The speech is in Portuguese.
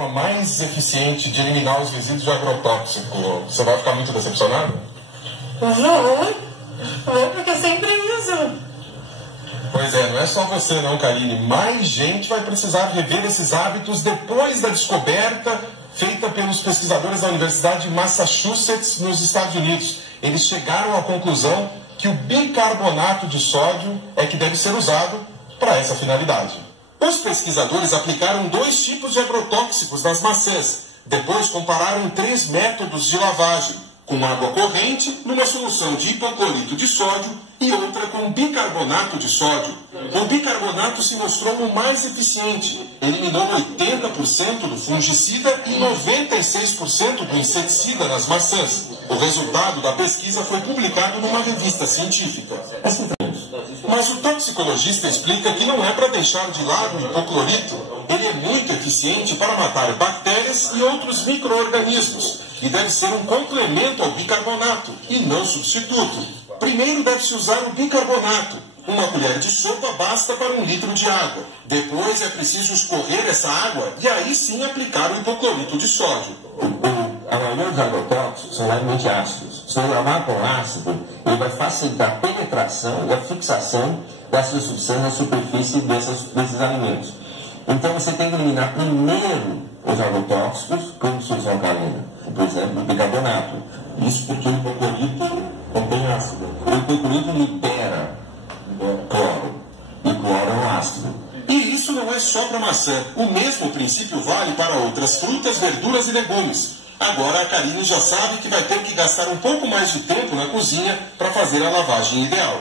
forma mais eficiente de eliminar os resíduos de agrotóxico, você vai ficar muito decepcionado? Vou, porque eu sempre uso. Pois é, não é só você não, Karine. Mais gente vai precisar rever esses hábitos depois da descoberta feita pelos pesquisadores da Universidade de Massachusetts, nos Estados Unidos. Eles chegaram à conclusão que o bicarbonato de sódio é que deve ser usado para essa finalidade. Os pesquisadores aplicaram 2 tipos de agrotóxicos nas maçãs. Depois compararam 3 métodos de lavagem, com água corrente, numa solução de hipoclorito de sódio e outra com bicarbonato de sódio. O bicarbonato se mostrou o mais eficiente. Eliminou 80% do fungicida e 96% do inseticida nas maçãs. O resultado da pesquisa foi publicado numa revista científica. Mas o toxicologista explica que não é para deixar de lado o hipoclorito. Ele é muito eficiente para matar bactérias e outros micro-organismos e deve ser um complemento ao bicarbonato e não substituto. Primeiro deve-se usar o bicarbonato. Uma colher de sopa basta para 1 litro de água. Depois é preciso escorrer essa água e aí sim aplicar o hipoclorito de sódio. A maioria dos agrotóxicos são levemente ácidos. Se eu lavar com ácido, ele vai facilitar a penetração e a fixação dessas substâncias na superfície desses alimentos. Então você tem que eliminar primeiro os agrotóxicos como solução alcalina. Por exemplo, o bicarbonato. Isso porque o hipoclorito contém ácido. O hipoclorito libera cloro. E cloro é um ácido. E isso não é só para maçã. O mesmo princípio vale para outras frutas, verduras e legumes. Agora a Karine já sabe que vai ter que gastar um pouco mais de tempo na cozinha para fazer a lavagem ideal.